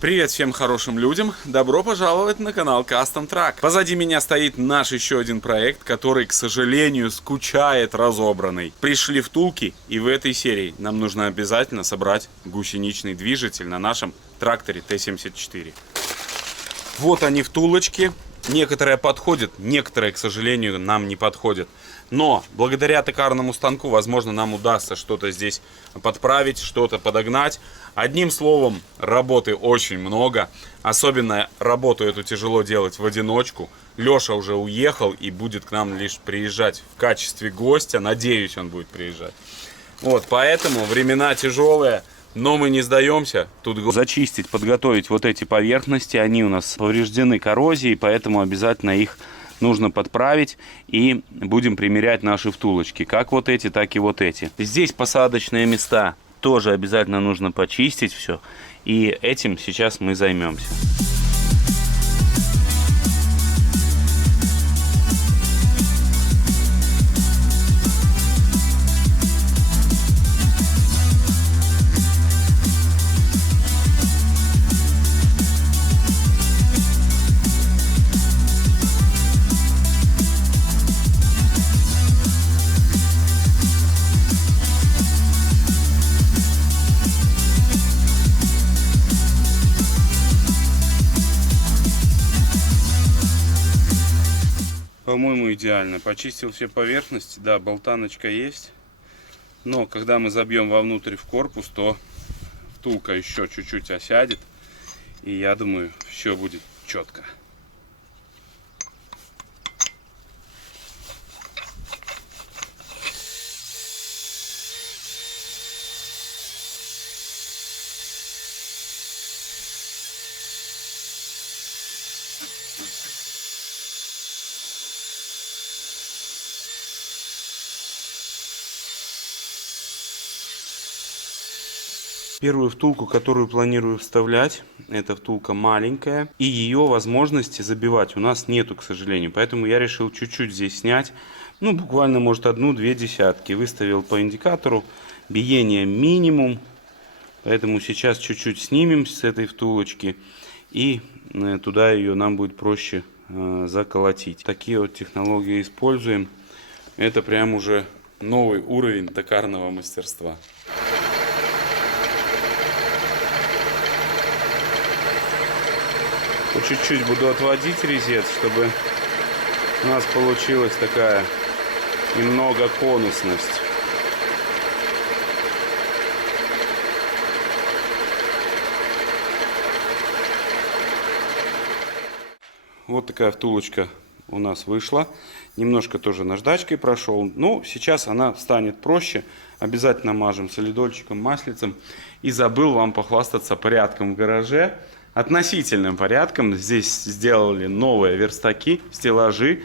Привет всем хорошим людям, добро пожаловать на канал Custom Truck. Позади меня стоит наш еще один проект, который, к сожалению, скучает разобранный. Пришли втулки, и в этой серии нам нужно обязательно собрать гусеничный двигатель на нашем тракторе Т-74. Вот они втулочки. Некоторые подходят, некоторые, к сожалению, нам не подходят. Но благодаря токарному станку, возможно, нам удастся что-то здесь подправить, что-то подогнать. Одним словом, работы очень много. Особенно работу эту тяжело делать в одиночку. Леша уже уехал и будет к нам лишь приезжать в качестве гостя. Надеюсь, он будет приезжать. Вот, поэтому времена тяжелые. Но мы не сдаемся. Тут зачистить, подготовить вот эти поверхности. Они у нас повреждены коррозией, поэтому обязательно их нужно подправить. И будем примерять наши втулочки. Как вот эти, так и вот эти. Здесь посадочные места тоже обязательно нужно почистить все. И этим сейчас мы займемся. По-моему, идеально. Почистил все поверхности. Да, болтаночка есть. Но когда мы забьем вовнутрь в корпус, то втулка еще чуть-чуть осядет. И я думаю, все будет четко. Первую втулку, которую планирую вставлять, эта втулка маленькая, и ее возможности забивать у нас нету, к сожалению. Поэтому я решил чуть-чуть здесь снять, ну буквально может 1-2 десятки. Выставил по индикатору, биение минимум, поэтому сейчас чуть-чуть снимем с этой втулочки, и туда ее нам будет проще заколотить. Такие вот технологии используем. Это прям уже новый уровень токарного мастерства. По чуть-чуть буду отводить резец, чтобы у нас получилась такая немного конусность. Вот такая втулочка у нас вышла. Немножко тоже наждачкой прошел. Но сейчас она станет проще. Обязательно мажем солидольчиком, маслицем. И забыл вам похвастаться порядком в гараже. Относительным порядком. Здесь сделали новые верстаки, стеллажи.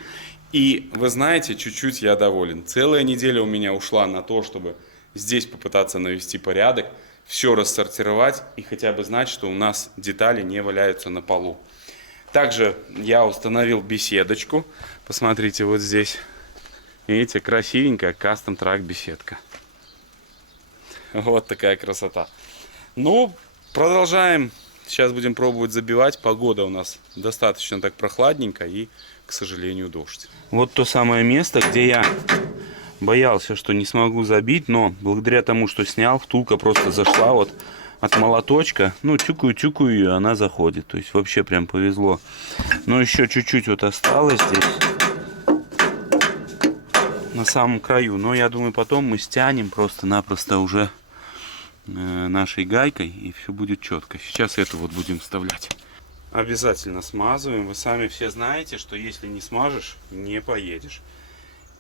И вы знаете, чуть-чуть я доволен. Целая неделя у меня ушла на то, чтобы здесь попытаться навести порядок, все рассортировать и хотя бы знать, что у нас детали не валяются на полу. Также я установил беседочку. Посмотрите, вот здесь. Видите, красивенькая Custom Truck беседка. Вот такая красота. Ну, продолжаем. Сейчас будем пробовать забивать. Погода у нас достаточно так прохладненькая и, к сожалению, дождь. Вот то самое место, где я боялся, что не смогу забить, но благодаря тому, что снял, втулка просто зашла вот от молоточка. Ну, тюкаю ее, она заходит. То есть вообще прям повезло. Но еще чуть-чуть вот осталось здесь. На самом краю. Но я думаю, потом мы стянем просто-напросто уже нашей гайкой, и все будет четко. Сейчас эту вот будем вставлять. Обязательно смазываем. Вы сами все знаете, что если не смажешь, не поедешь.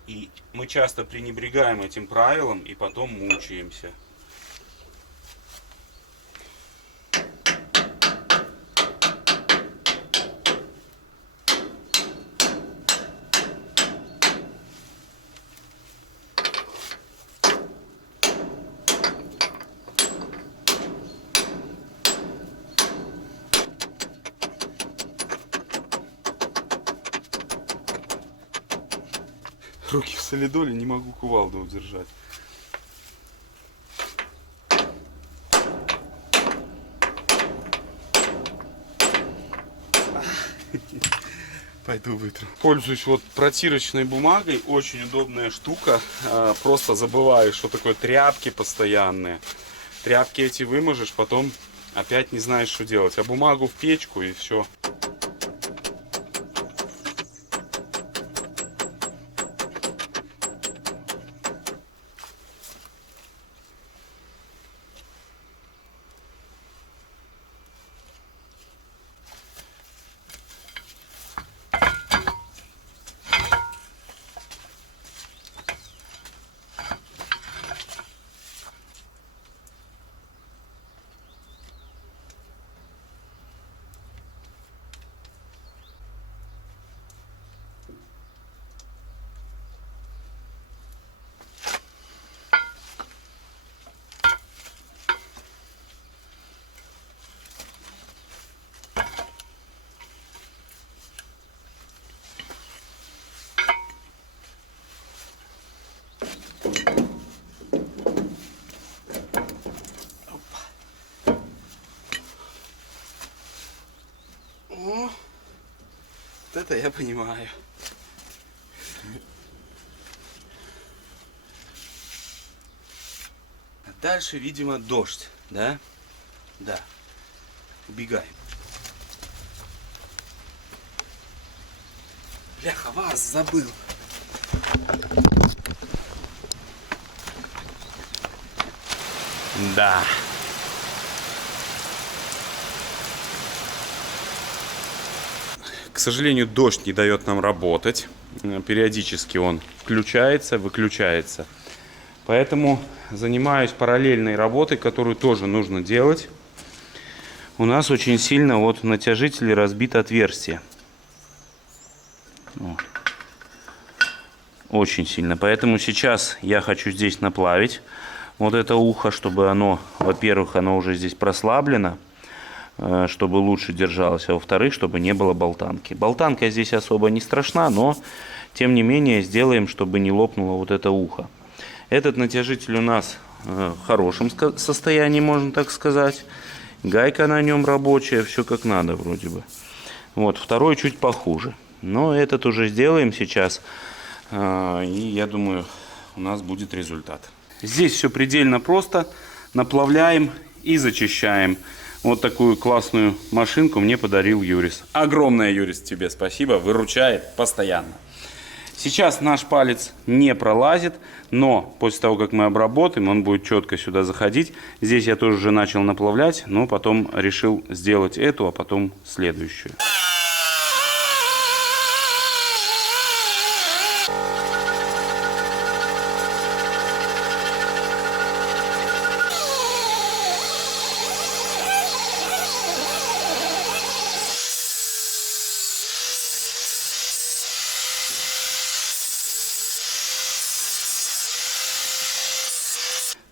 И мы часто пренебрегаем этим правилом и потом мучаемся. Руки в солидоле, не могу кувалду удержать. Пойду вытру. Пользуюсь вот протирочной бумагой. Очень удобная штука. Просто забываешь, что такое тряпки постоянные. Тряпки эти выможешь, потом опять не знаешь, что делать. А бумагу в печку и все. О, вот это я понимаю. А дальше, видимо, дождь, да? Да. Убегаем. Бляха, вас забыл. Да. К сожалению, дождь не дает нам работать. Периодически он включается, выключается. Поэтому занимаюсь параллельной работой, которую тоже нужно делать. У нас очень сильно вот в натяжителе разбито отверстие. Очень сильно. Поэтому сейчас я хочу здесь наплавить вот это ухо, чтобы оно, во-первых, оно уже здесь прослаблено, чтобы лучше держалось, а во-вторых, чтобы не было болтанки. Болтанка здесь особо не страшна, но тем не менее сделаем, чтобы не лопнуло вот это ухо. Этот натяжитель у нас в хорошем состоянии, можно так сказать. Гайка на нем рабочая, все как надо вроде бы. Вот, второй чуть похуже. Но этот уже сделаем сейчас, и я думаю, у нас будет результат. Здесь все предельно просто. Наплавляем и зачищаем. Вот такую классную машинку мне подарил Юрис. Огромное, Юрис, тебе спасибо, выручает постоянно. Сейчас наш палец не пролазит, но после того, как мы обработаем, он будет четко сюда заходить. Здесь я тоже уже начал наплавлять, но потом решил сделать эту, а потом следующую.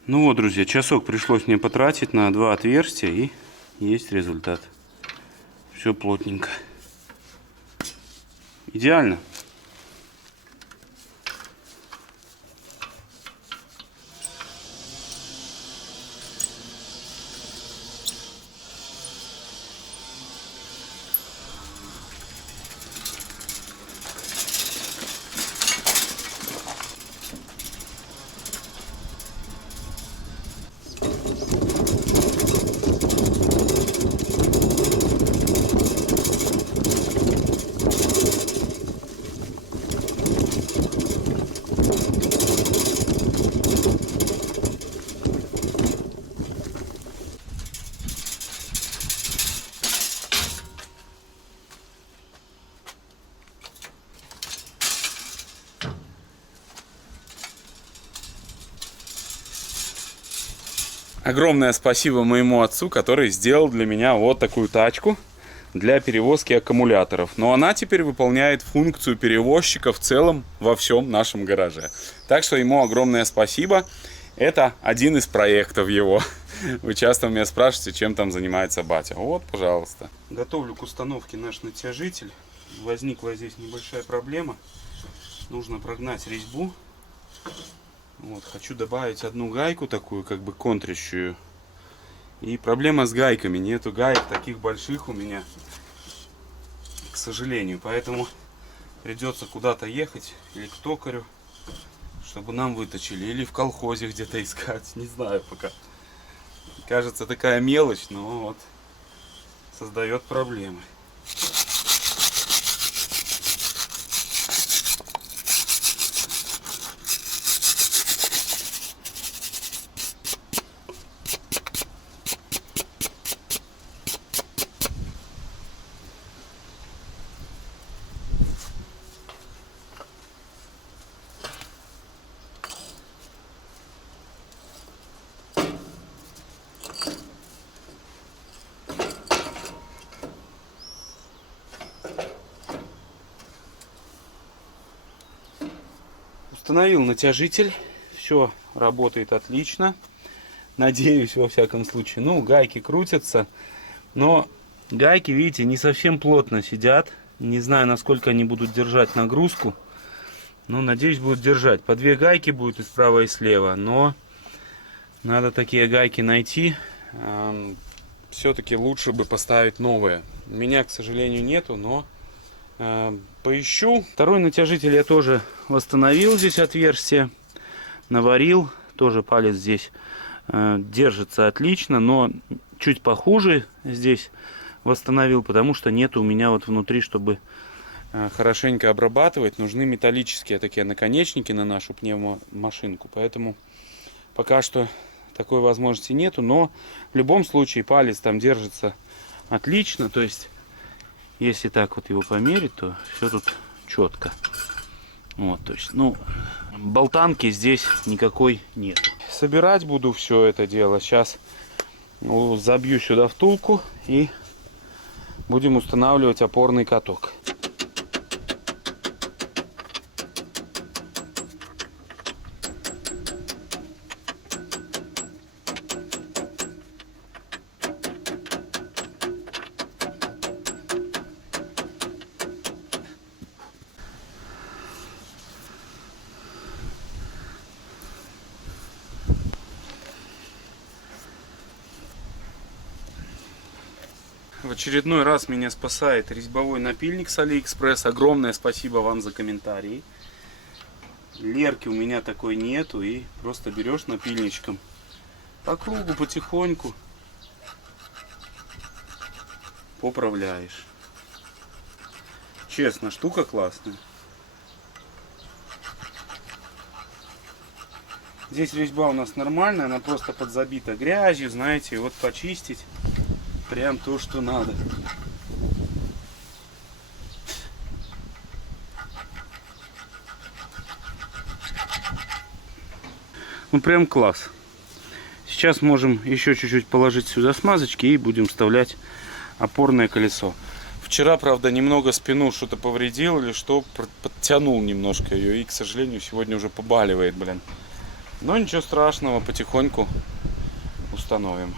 Ну вот, друзья, часок пришлось мне потратить на 2 отверстия, и есть результат. Все плотненько. Идеально. Огромное спасибо моему отцу, который сделал для меня вот такую тачку для перевозки аккумуляторов. Но она теперь выполняет функцию перевозчика в целом во всем нашем гараже. Так что ему огромное спасибо. Это один из проектов его. Вы часто меня спрашиваете, чем там занимается батя. Вот, пожалуйста. Готовлю к установке наш натяжитель. Возникла здесь небольшая проблема. Нужно прогнать резьбу. Вот, хочу добавить одну гайку такую, как бы контрящую. И проблема с гайками. Нету гаек таких больших у меня, к сожалению. Поэтому Придется куда-то ехать или к токарю, чтобы нам выточили, или в колхозе где-то искать, не знаю пока. Кажется, такая мелочь, но вот создает проблемы. Установил натяжитель, все работает отлично, надеюсь, во всяком случае. Ну, гайки крутятся, но гайки, видите, не совсем плотно сидят. Не знаю, насколько они будут держать нагрузку, но надеюсь, будут держать. По 2 гайки будет и справа, и слева, но надо такие гайки найти. Все-таки лучше бы поставить новые. У меня, к сожалению, нету, но поищу. Второй натяжитель я тоже восстановил здесь отверстие, наварил, тоже палец здесь держится отлично, но чуть похуже здесь восстановил, потому что нет у меня вот внутри, чтобы хорошенько обрабатывать, нужны металлические такие наконечники на нашу пневмомашинку, поэтому пока что такой возможности нету, но в любом случае палец там держится отлично, то есть если так вот его померить, то все тут четко. Вот, то есть, ну, болтанки здесь никакой нет. Собирать буду все это дело. Сейчас забью сюда втулку и будем устанавливать опорный каток. В очередной раз меня спасает резьбовой напильник с Алиэкспресс. Огромное спасибо вам за комментарии. Лерки у меня такой нету. И просто берешь напильничком по кругу потихоньку поправляешь. Честно, штука классная. Здесь резьба у нас нормальная, она просто подзабита грязью, знаете, и вот почистить прям то, что надо. Ну прям класс. Сейчас можем еще чуть-чуть положить сюда смазочки и будем вставлять опорное колесо. Вчера, правда, немного спину что-то повредил или что, подтянул немножко ее и, к сожалению, сегодня уже побаливает, блин. Но ничего страшного, потихоньку установим.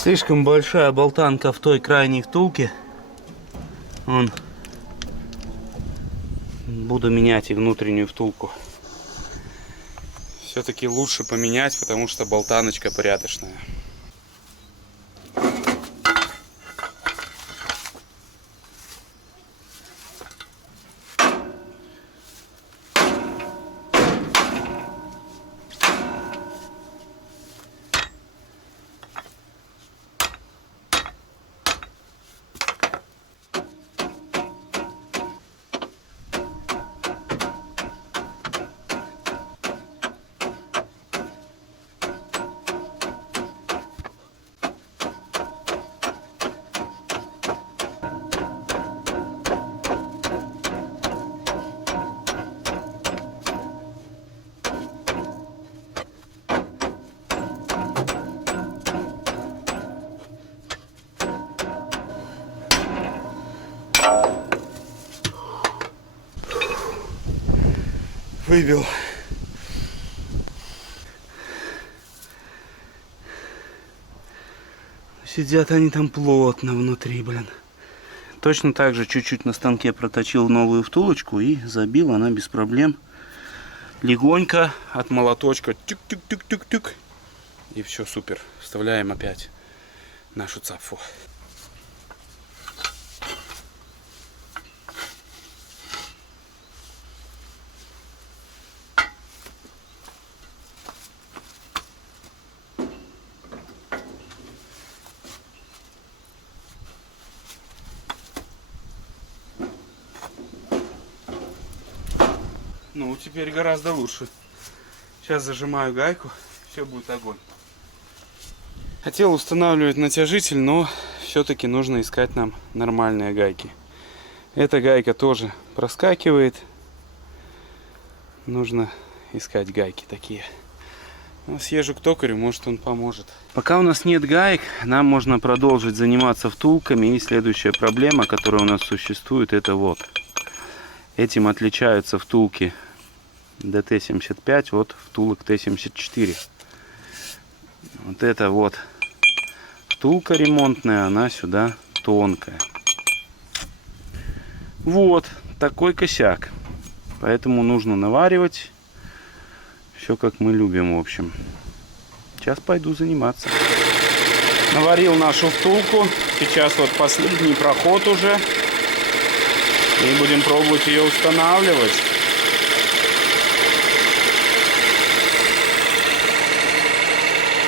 Слишком большая болтанка в той крайней втулке. Буду менять и внутреннюю втулку. Все-таки лучше поменять, потому что болтаночка порядочная. Выбил. Сидят они там плотно внутри, блин. Точно так же чуть-чуть на станке проточил новую втулочку и забил она без проблем. Легонько от молоточка. Тюк-тюк-тюк-тюк-тюк. И все, супер. Вставляем опять нашу цапфу. Ну, теперь гораздо лучше. Сейчас зажимаю гайку, все будет огонь. Хотел устанавливать натяжитель, но все-таки нужно искать нам нормальные гайки. Эта гайка тоже проскакивает. Нужно искать гайки такие. Ну, съезжу к токарю, может он поможет. Пока у нас нет гаек, нам можно продолжить заниматься втулками. И следующая проблема, которая у нас существует, это вот. Этим отличаются втулки ДТ-75 от втулок Т-74. Вот это вот втулка ремонтная, она сюда тонкая. Вот такой косяк. Поэтому нужно наваривать все как мы любим, в общем. Сейчас пойду заниматься. Наварил нашу втулку. Сейчас вот последний проход уже. И будем пробовать ее устанавливать.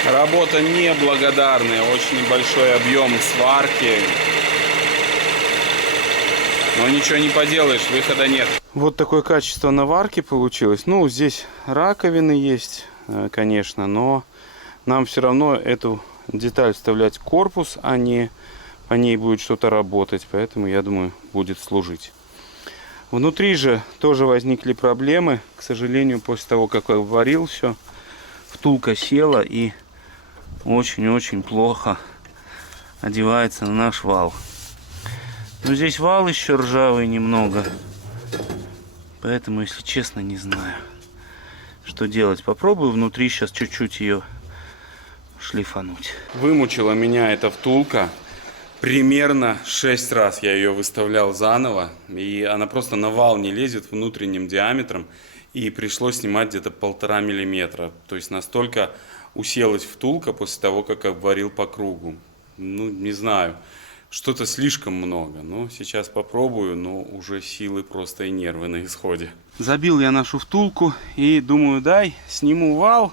Работа неблагодарная, очень большой объем сварки. Но ничего не поделаешь, выхода нет. Вот такое качество наварки получилось. Ну, здесь раковины есть, конечно, но нам все равно эту деталь вставлять в корпус, а не по ней будет что-то работать. Поэтому, я думаю, будет служить. Внутри же тоже возникли проблемы. К сожалению, после того, как я варил все, втулка села и очень-очень плохо одевается на наш вал. Но здесь вал еще ржавый немного. Поэтому, если честно, не знаю, что делать. Попробую внутри сейчас чуть-чуть ее шлифануть. Вымучила меня эта втулка. Примерно 6 раз я ее выставлял заново. И она просто на вал не лезет внутренним диаметром. И пришлось снимать где-то 1,5 миллиметра. То есть настолько уселась втулка после того, как обварил по кругу. Ну, не знаю. Что-то слишком много. Но сейчас попробую, но уже силы просто и нервы на исходе. Забил я нашу втулку и думаю, дай сниму вал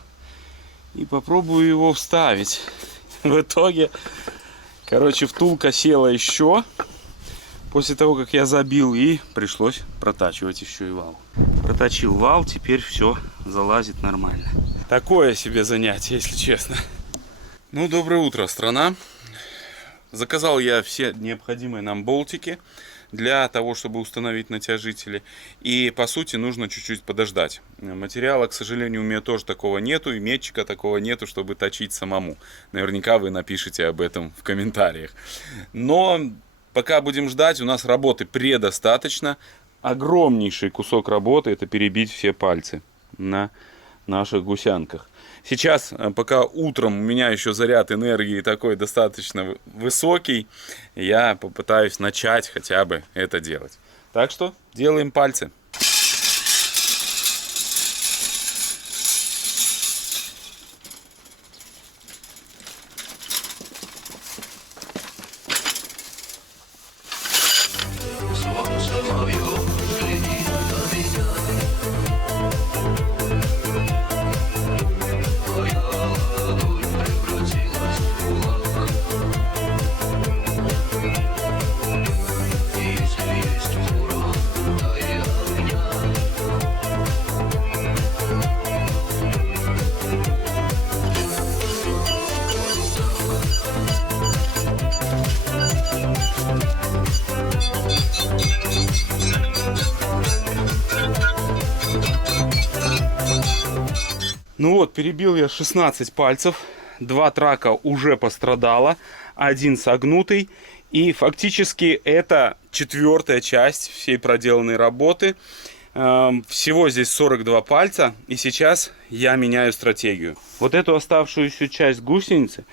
и попробую его вставить. В итоге, короче, втулка села еще после того, как я забил, и пришлось протачивать еще и вал. Проточил вал, теперь все залазит нормально. Такое себе занятие, если честно. Ну, доброе утро, страна. Заказал я все необходимые нам болтики для того, чтобы установить натяжители. И, по сути, нужно чуть-чуть подождать. Материала, к сожалению, у меня тоже такого нету. И метчика такого нету, чтобы точить самому. Наверняка вы напишите об этом в комментариях. Но пока будем ждать, у нас работы предостаточно. Огромнейший кусок работы — это перебить все пальцы на наших гусянках. Сейчас, пока утром у меня еще заряд энергии такой достаточно высокий, я попытаюсь начать хотя бы это делать. Так что делаем пальцы. Ну вот, перебил я 16 пальцев. 2 трака уже пострадало. 1 согнутый. И фактически это 4-я часть всей проделанной работы. Всего здесь 42 пальца, и сейчас я меняю стратегию. Вот эту оставшуюся часть гусеницы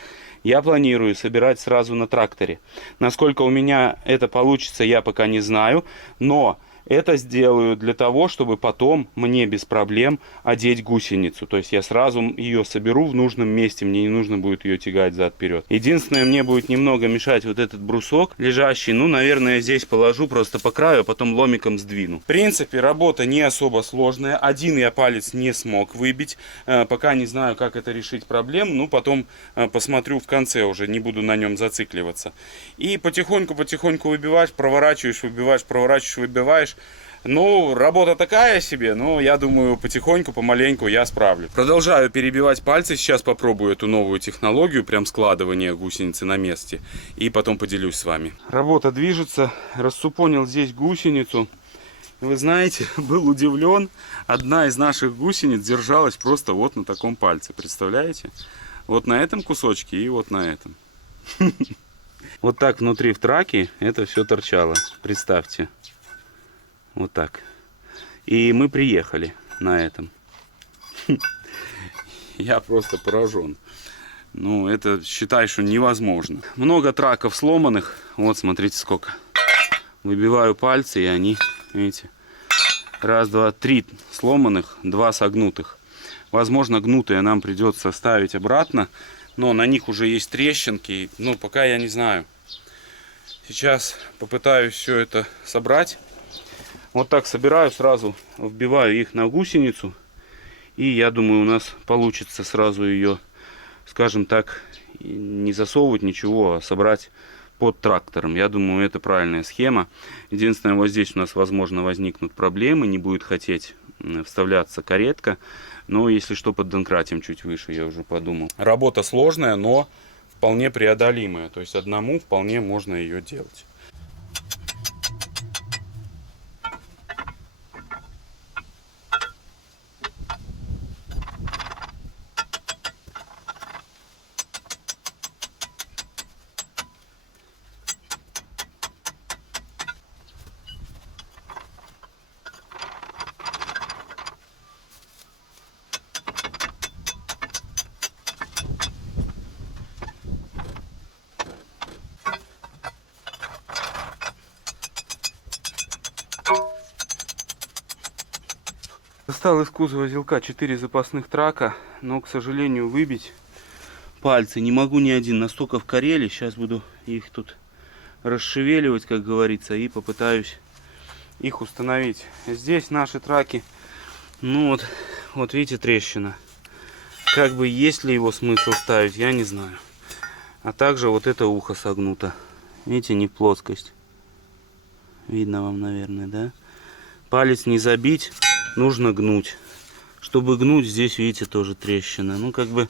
я планирую собирать сразу на тракторе. Насколько у меня это получится, я пока не знаю, но это сделаю для того, чтобы потом мне без проблем одеть гусеницу. То есть я сразу ее соберу в нужном месте, мне не нужно будет ее тягать зад-вперед. Единственное, мне будет немного мешать вот этот брусок лежащий. Ну, наверное, здесь положу просто по краю, а потом ломиком сдвину. В принципе, работа не особо сложная. Один я палец не смог выбить. Пока не знаю, как это решить проблем. Ну, потом посмотрю в конце уже, не буду на нем зацикливаться. И потихоньку выбиваешь, проворачиваешь, выбиваешь, проворачиваешь, выбиваешь. Ну, работа такая себе, но я думаю, потихоньку, помаленьку я справлюсь. Продолжаю перебивать пальцы. Сейчас попробую эту новую технологию, прям складывания гусеницы на месте. И потом поделюсь с вами. Работа движется. Рассупонил здесь гусеницу. Вы знаете, был удивлен. Одна из наших гусениц держалась просто вот на таком пальце. Представляете? Вот на этом кусочке и вот на этом. Вот так внутри в траке это все торчало. Представьте. Вот так. И мы приехали на этом. Я просто поражен. Ну, это, считай, что невозможно. Много траков сломанных. Вот, смотрите, сколько. Выбиваю пальцы, и они, видите, раз, два, три сломанных, два согнутых. Возможно, гнутые нам придется ставить обратно. Но на них уже есть трещинки. Ну, пока я не знаю. Сейчас попытаюсь все это собрать. Вот так собираю, сразу вбиваю их на гусеницу. И я думаю, у нас получится сразу ее, скажем так, не засовывать ничего, а собрать под трактором. Я думаю, это правильная схема. Единственное, вот здесь у нас, возможно, возникнут проблемы. Не будет хотеть вставляться каретка. Но если что, поддонкратим чуть выше, я уже подумал. Работа сложная, но вполне преодолимая. То есть одному вполне можно ее делать. Достал из кузова зилка 4 запасных трака, но, к сожалению, выбить пальцы не могу ни один, настолько в карели. Сейчас буду их тут расшевеливать, как говорится, и попытаюсь их установить. Здесь наши траки, ну вот видите, трещина. Как бы есть ли его смысл ставить, я не знаю. А также вот это ухо согнуто. Видите, не плоскость. Видно вам, наверное, да? Палец не забить. Нужно гнуть. Чтобы гнуть, здесь, видите, тоже трещина. Ну, как бы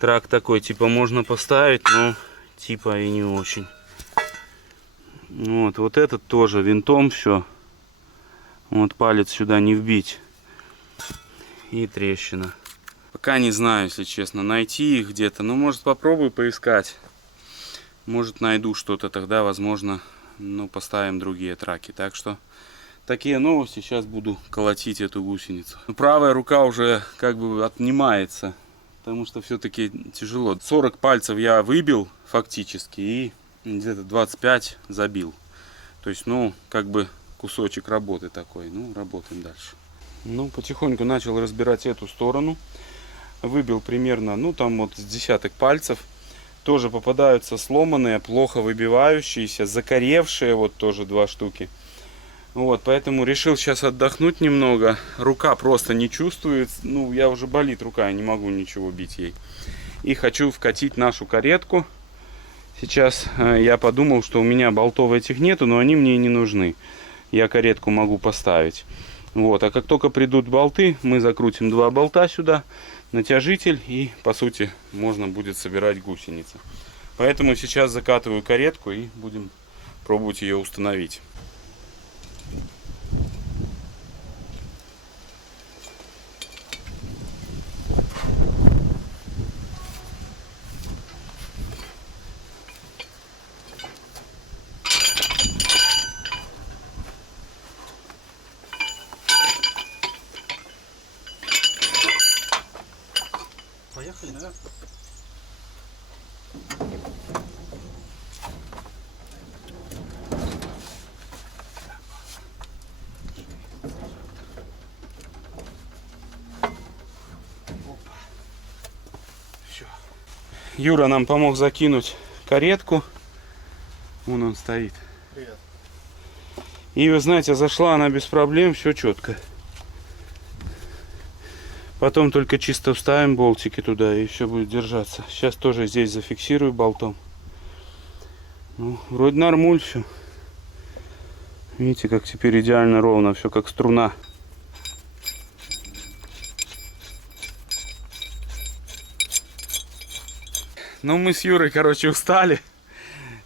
трак такой, типа, можно поставить, но типа и не очень. Вот этот тоже винтом все. Вот палец сюда не вбить. И трещина. Пока не знаю, если честно, найти их где-то. Ну, может, попробую поискать. Может, найду что-то, тогда, возможно, ну, поставим другие траки. Так что такие новости. Сейчас буду колотить эту гусеницу. Правая рука уже как бы отнимается, потому что все-таки тяжело. 40 пальцев я выбил фактически и где-то 25 забил. То есть, ну, как бы кусочек работы такой. Ну, работаем дальше. Ну, потихоньку начал разбирать эту сторону. Выбил примерно, ну, там вот с десяток пальцев. Тоже попадаются сломанные, плохо выбивающиеся, закоревшие, вот тоже 2 штуки. Вот, поэтому решил сейчас отдохнуть немного. Рука просто не чувствует. Ну, я уже болит рука, я не могу ничего бить ей. И хочу вкатить нашу каретку. Сейчас я подумал, что у меня болтов этих нету, но они мне и не нужны. Я каретку могу поставить. Вот, а как только придут болты, мы закрутим 2 болта сюда, натяжитель, и по сути можно будет собирать гусеницы. Поэтому сейчас закатываю каретку и будем пробовать ее установить. Да. Все. Юра нам помог закинуть каретку. Вон он стоит. Привет. И вы знаете, зашла она без проблем, все четко. Потом только чисто вставим болтики туда, и все будет держаться. Сейчас тоже здесь зафиксирую болтом. Ну, вроде нормуль все. Видите, как теперь идеально ровно, все как струна. Ну, мы с Юрой, короче, устали.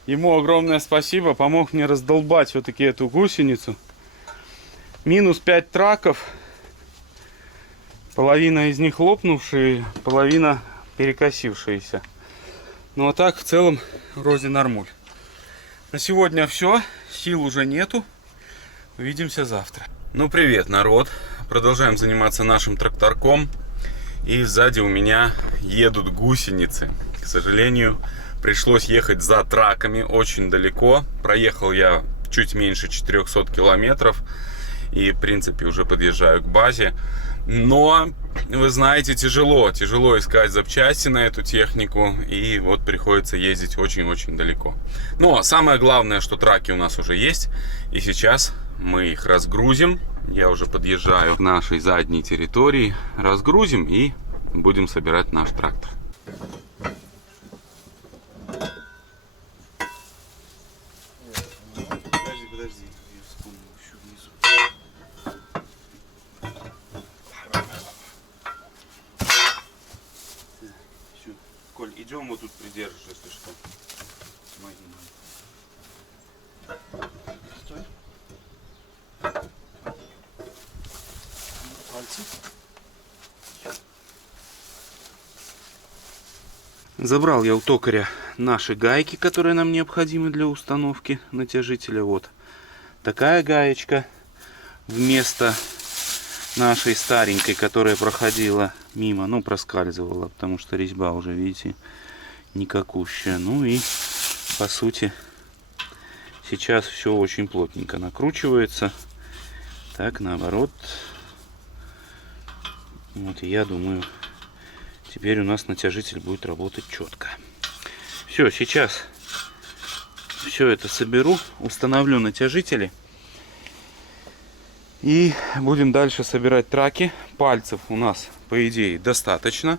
Ему огромное спасибо, помог мне раздолбать все-таки эту гусеницу. Минус 5 траков. Половина из них лопнувшие, половина перекосившиеся. Ну а так в целом вроде нормуль. На сегодня все, сил уже нету. Увидимся завтра. Ну привет, народ. Продолжаем заниматься нашим тракторком. И сзади у меня едут гусеницы. К сожалению, пришлось ехать за траками очень далеко. Проехал я чуть меньше 400 километров. И в принципе уже подъезжаю к базе. Но, вы знаете, тяжело искать запчасти на эту технику. И вот приходится ездить очень-очень далеко. Но самое главное, что траки у нас уже есть. И сейчас мы их разгрузим. Я уже подъезжаю к нашей задней территории. Разгрузим и будем собирать наш трактор. Подожди. Я вспомнил еще внизу. Все. Коль, идем, вот тут придержишь, если что. Помоги нам. Стой. Пальцы. Забрал я у токаря наши гайки, которые нам необходимы для установки натяжителя. Вот такая гаечка вместо нашей старенькой, которая проходила мимо, ну проскальзывала, потому что резьба уже, видите, никакущая. Ну и по сути сейчас все очень плотненько накручивается. Так, наоборот. Вот, и я думаю, теперь у нас натяжитель будет работать четко. Все, сейчас все это соберу, установлю натяжители. И будем дальше собирать траки. Пальцев у нас, по идее, достаточно.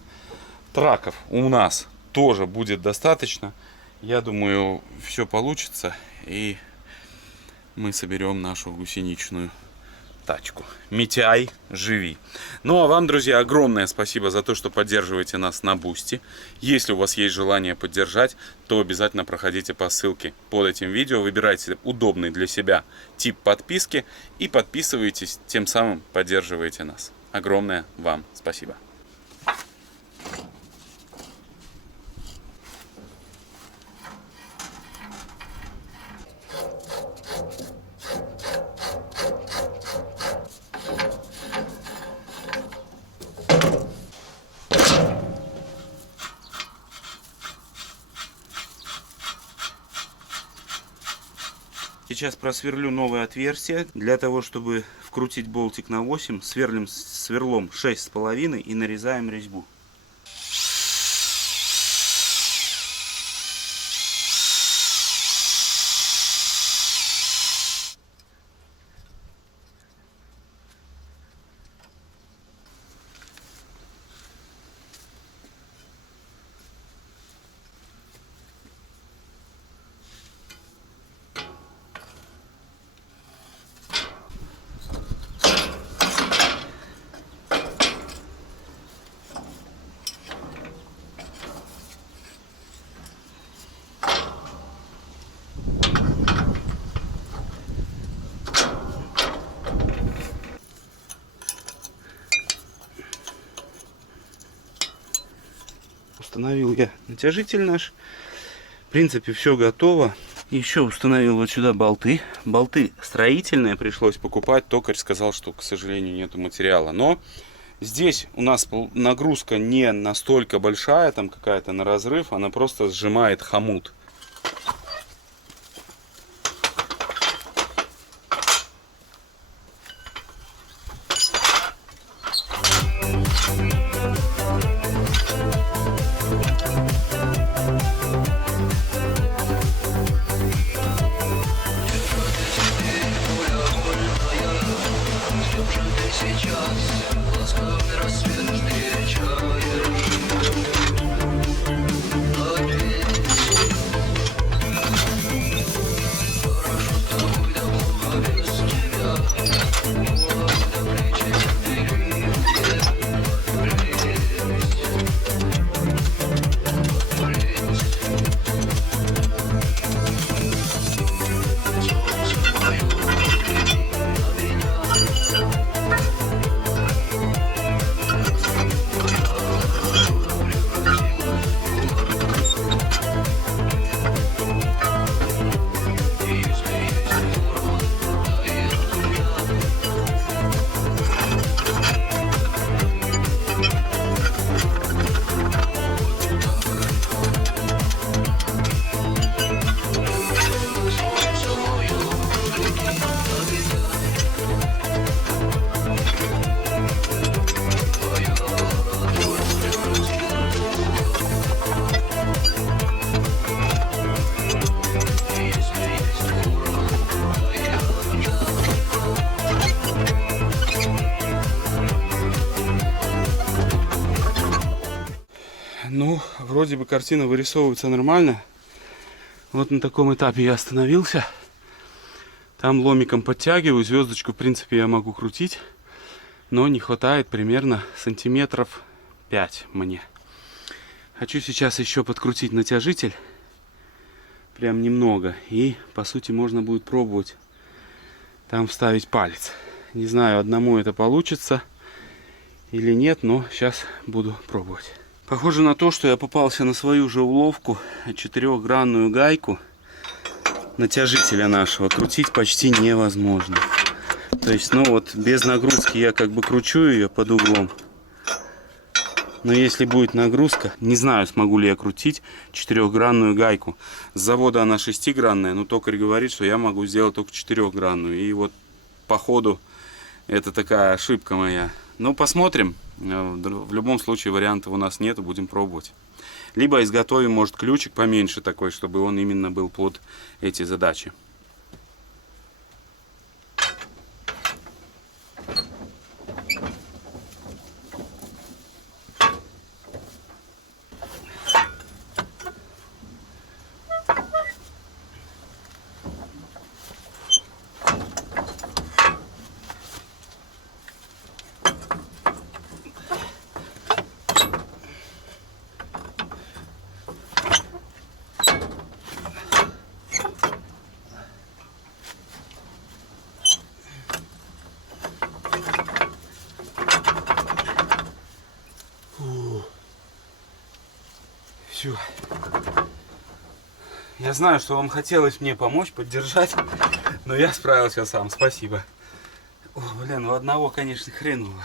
Траков у нас тоже будет достаточно. Я думаю, все получится. И мы соберем нашу гусеничную тачку. Митяй, живи. Ну а вам, друзья, огромное спасибо за то, что поддерживаете нас на Бусти. Если у вас есть желание поддержать, то обязательно проходите по ссылке под этим видео, выбирайте удобный для себя тип подписки и подписывайтесь, тем самым поддерживаете нас. Огромное вам спасибо. Сейчас просверлю новое отверстие. Для того, чтобы вкрутить болтик на 8, сверлим сверлом 6,5 и нарезаем резьбу. Установил я натяжитель наш. В принципе, все готово. Еще установил вот сюда болты. Болты строительные пришлось покупать. Токарь сказал, что, к сожалению, нету материала. Но Здесь у нас нагрузка не настолько большая, там какая-то на разрыв, она просто сжимает хомут. Ну, вроде бы картина вырисовывается нормально. Вот на таком этапе я остановился. Там ломиком подтягиваю. Звездочку, в принципе, я могу крутить. Но не хватает примерно сантиметров 5 мне. Хочу сейчас еще подкрутить натяжитель. Прям немного. И, по сути, можно будет пробовать там вставить палец. Не знаю, одному это получится или нет, но сейчас буду пробовать. Похоже на то, что я попался на свою же уловку. 4-гранную гайку натяжителя нашего крутить почти невозможно. То есть, ну вот, без нагрузки я как бы кручу ее под углом. Но если будет нагрузка, не знаю, смогу ли я крутить 4-гранную гайку. С завода она 6-гранная, но токарь говорит, что я могу сделать только 4-гранную. И вот по ходу это такая ошибка моя. Ну, посмотрим. В любом случае вариантов у нас нет, будем пробовать. Либо изготовим, может, ключик поменьше такой, чтобы он именно был под эти задачи. Все. Я знаю, что вам хотелось мне помочь, поддержать, но я справился сам. Спасибо. О, блин, у одного, конечно, хреново.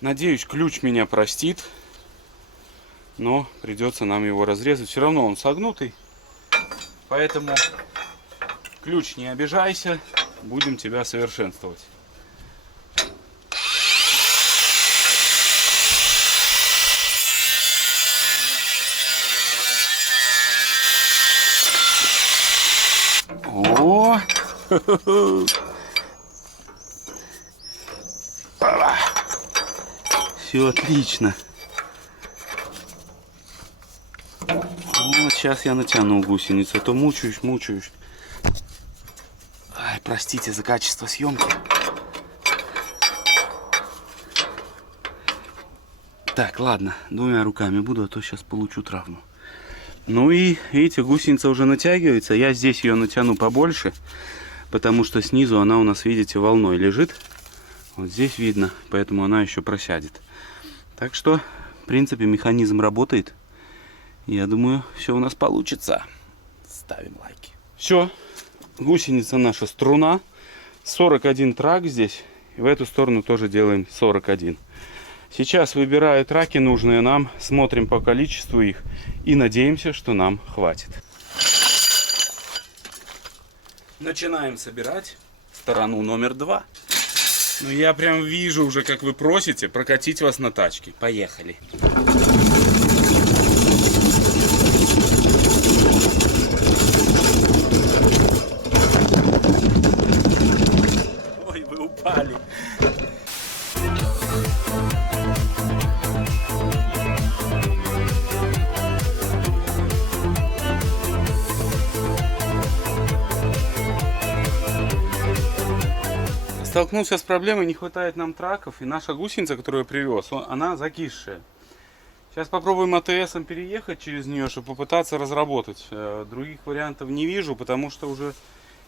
Надеюсь, ключ меня простит, но придется нам его разрезать. Все равно он согнутый, поэтому ключ, не обижайся, будем тебя совершенствовать. О! Все отлично. Вот сейчас я натяну гусеницу, а то мучаюсь. Ай, простите за качество съемки. Так, ладно, 2 руками буду, а то сейчас получу травму. Ну и, видите, гусеница уже натягивается. Я здесь ее натяну побольше, потому что снизу она у нас, видите, волной лежит. Вот здесь видно, поэтому она еще просядет. Так что, в принципе, механизм работает. Я думаю, все у нас получится. Ставим лайки. Все. Гусеница наша струна. 41 трак здесь. И в эту сторону тоже делаем 41. Сейчас выбираю траки нужные нам. Смотрим по количеству их. И надеемся, что нам хватит. Начинаем собирать сторону номер 2. Ну я прям вижу уже, как вы просите прокатить вас на тачке. Поехали. Ой, вы упали. Столкнулся с проблемой, не хватает нам траков, и наша гусеница, которую я привез, она закисшая. Сейчас попробуем АТСом переехать через нее, чтобы попытаться разработать. Других вариантов не вижу, потому что уже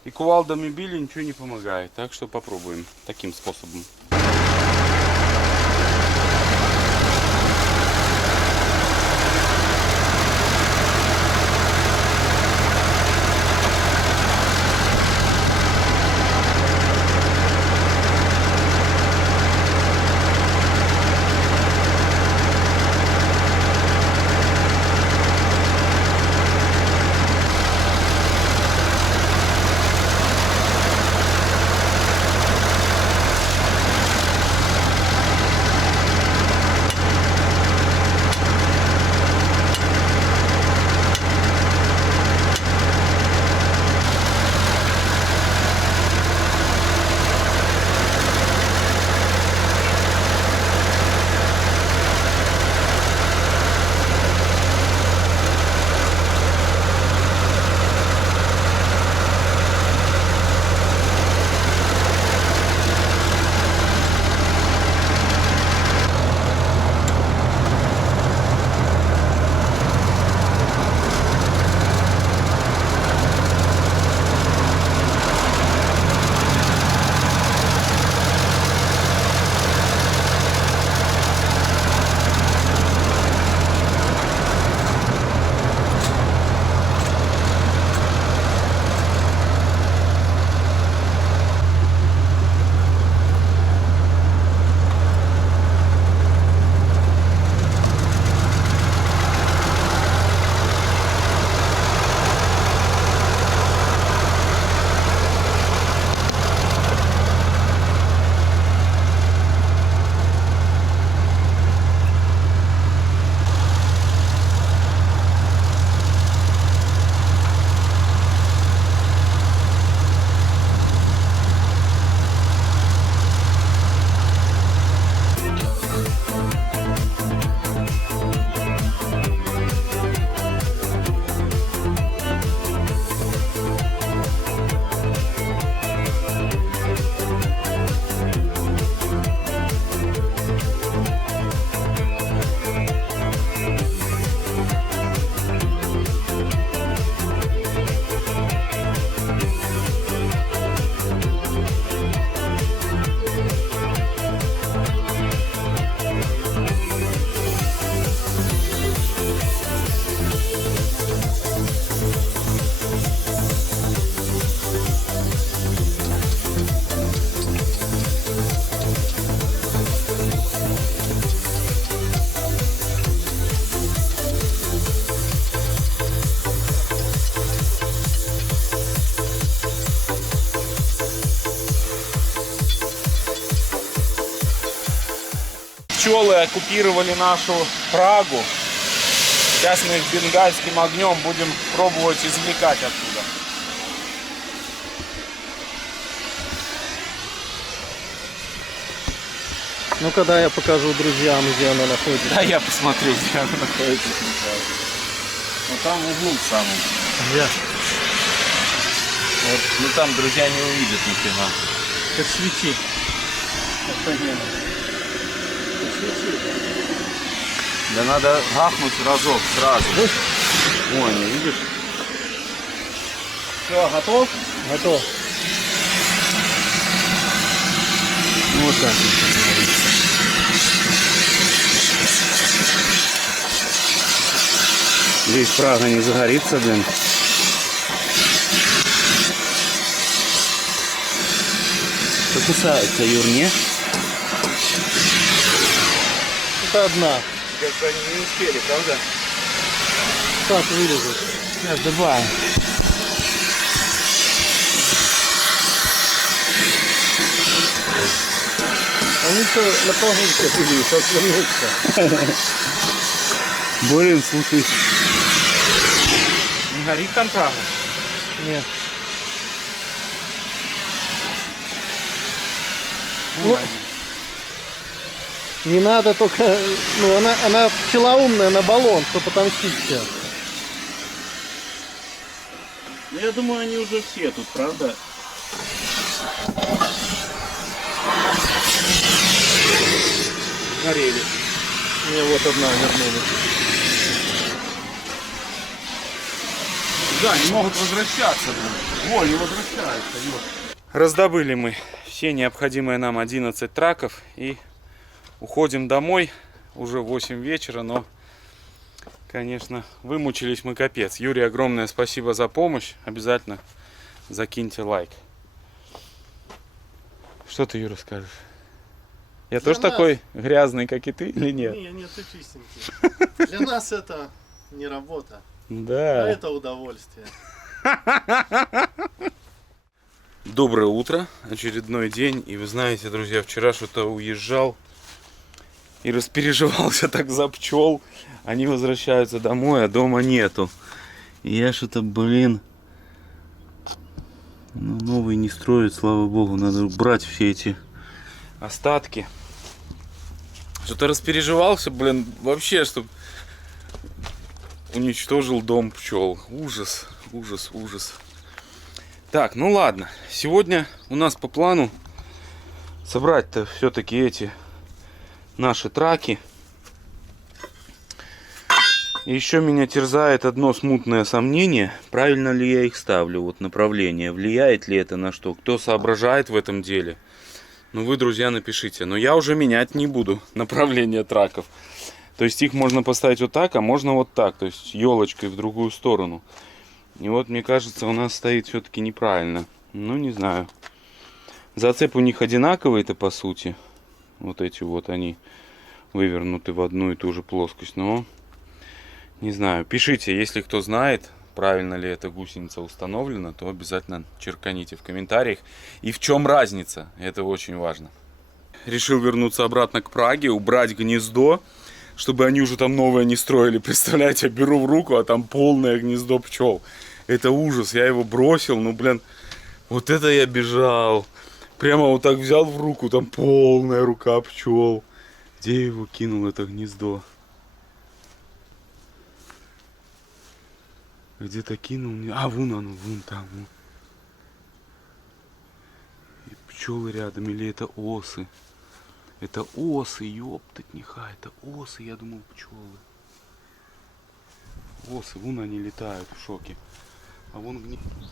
и кувалдами били, ничего не помогает. Так что попробуем таким способом. Пчелы оккупировали нашу Прагу. Сейчас мы их бенгальским огнем будем пробовать извлекать оттуда. Ну, когда я покажу друзьям, где она находится. Да, я посмотрю, где она находится. Ну там в углу в самом. Где? Вот, ну там друзья не увидят нифига. Как свечи. Да надо гахнуть разок сразу. Ой, не видишь? Все, готов? Готов. Вот так. Здесь Прага не загорится, блин. Покусается, Юр, не? Это одна. Кажется, они не успели, правда? Так вылезут. Сейчас добавим. Они что на прогулке были, отвернуться. Блин, слушай. Не горит там Прага? Нет. Ну, не надо только, ну она пчела умная на баллон, чтобы отомстить сейчас. Ну, я думаю, они уже все тут, правда? Горели. Мне вот одна вернулась. Да, не могут возвращаться, блин. Во, не возвращаются, Юр. Раздобыли мы все необходимые нам 11 траков и уходим домой. Уже 8 вечера, но, конечно, вымучились мы капец. Юрий, огромное спасибо за помощь. Обязательно закиньте лайк. Что ты, Юра, скажешь? Я Для тоже нас... такой грязный, как и ты, или нет? Нет, ты чистенький. Для нас это не работа, а Да. это удовольствие. Доброе утро, очередной день. И вы знаете, друзья, вчера что-то уезжал и распереживался так за пчел. Они возвращаются домой, а дома нету. И я что-то, блин, ну, новый не строит, слава богу. Надо убрать все эти остатки. Что-то распереживался, блин, вообще, чтобы уничтожил дом пчел. Ужас, ужас, ужас. Так, ну ладно. Сегодня у нас по плану собрать-то все-таки эти наши траки. И еще меня терзает одно смутное сомнение, правильно ли я их ставлю, вот направление, влияет ли это на что, кто соображает в этом деле. Ну вы, друзья, напишите. Но я уже менять не буду направление траков. То есть их можно поставить вот так, а можно вот так, то есть елочкой в другую сторону. И вот, мне кажется, у нас стоит все-таки неправильно. Ну, не знаю. Зацеп у них одинаковый-то, по сути. Вот эти вот, они вывернуты в одну и ту же плоскость. Но, не знаю. Пишите, если кто знает, правильно ли эта гусеница установлена, то обязательно черканите в комментариях. И в чем разница? Это очень важно. Решил вернуться обратно к Праге, убрать гнездо, чтобы они уже там новое не строили. Представляете, я беру в руку, а там полное гнездо пчел. Это ужас, я его бросил, ну, блин, вот это я бежал. Прямо вот так взял в руку, там полная рука пчел. Где я его кинул, это гнездо? Где-то кинул. А, вон оно, вон там. Вон. И пчелы рядом, или это осы? Это осы, ёптать неха, это осы, я думал, пчелы. Осы, вон они летают в шоке. А вон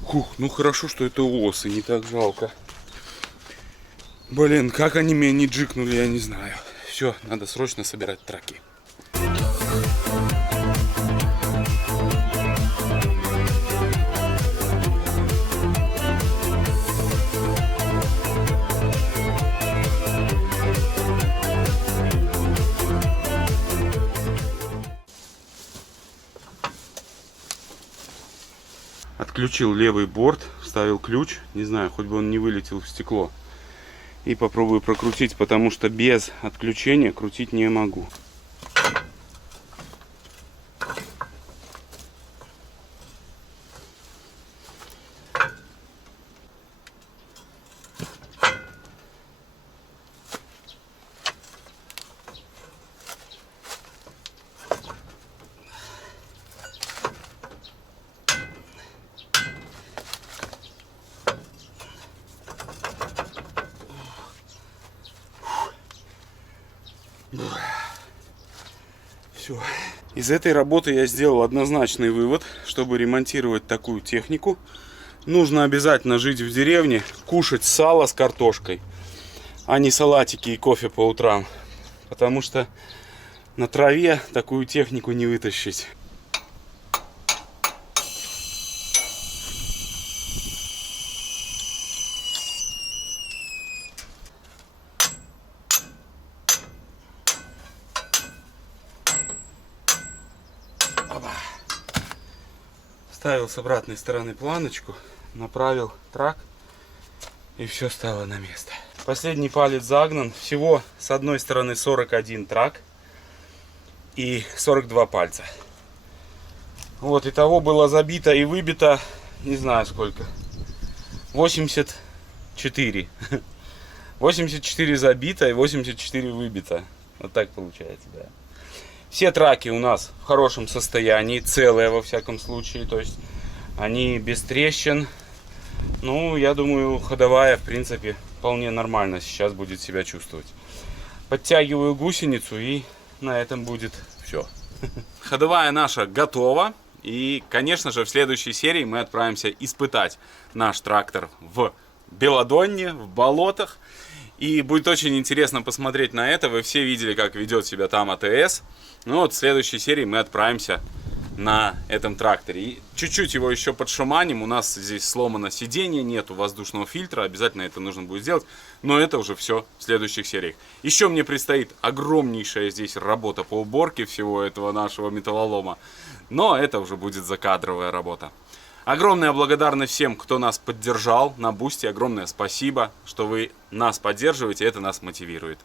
Хух, ну хорошо, что это осы, не так жалко. Блин, как они меня не джикнули, я не знаю. Все, надо срочно собирать траки. Отключил левый борт, вставил ключ, не знаю, хоть бы он не вылетел в стекло. И попробую прокрутить, потому что без отключения крутить не могу. Все. Из этой работы я сделал однозначный вывод: чтобы ремонтировать такую технику, нужно обязательно жить в деревне, кушать сало с картошкой, а не салатики и кофе по утрам. Потому что на траве такую технику не вытащить. Ставил с обратной стороны планочку, направил трак, и все стало на место. Последний палец загнан. Всего с одной стороны 41 трак и 42 пальца. Вот, итого было забито и выбито, не знаю сколько, 84. 84 забито и 84 выбито. Вот так получается, да. Все траки у нас в хорошем состоянии, целые во всяком случае, то есть они без трещин. Ну, я думаю, ходовая, в принципе, вполне нормально сейчас будет себя чувствовать. Подтягиваю гусеницу, и на этом будет все. Ходовая наша готова. И, конечно же, в следующей серии мы отправимся испытать наш трактор в Белодонне, в болотах. И будет очень интересно посмотреть на это. Вы все видели, как ведет себя там АТС. Ну вот в следующей серии мы отправимся на этом тракторе. И чуть-чуть его еще подшаманим. У нас здесь сломано сиденье, нету воздушного фильтра. Обязательно это нужно будет сделать. Но это уже все в следующих сериях. Еще мне предстоит огромнейшая здесь работа по уборке всего этого нашего металлолома. Но это уже будет закадровая работа. Огромная благодарность всем, кто нас поддержал на Бусти. Огромное спасибо, что вы нас поддерживаете. Это нас мотивирует.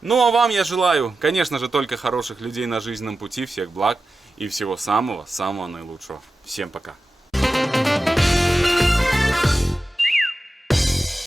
Ну а вам я желаю, конечно же, только хороших людей на жизненном пути. Всех благ и всего самого-самого наилучшего. Всем пока.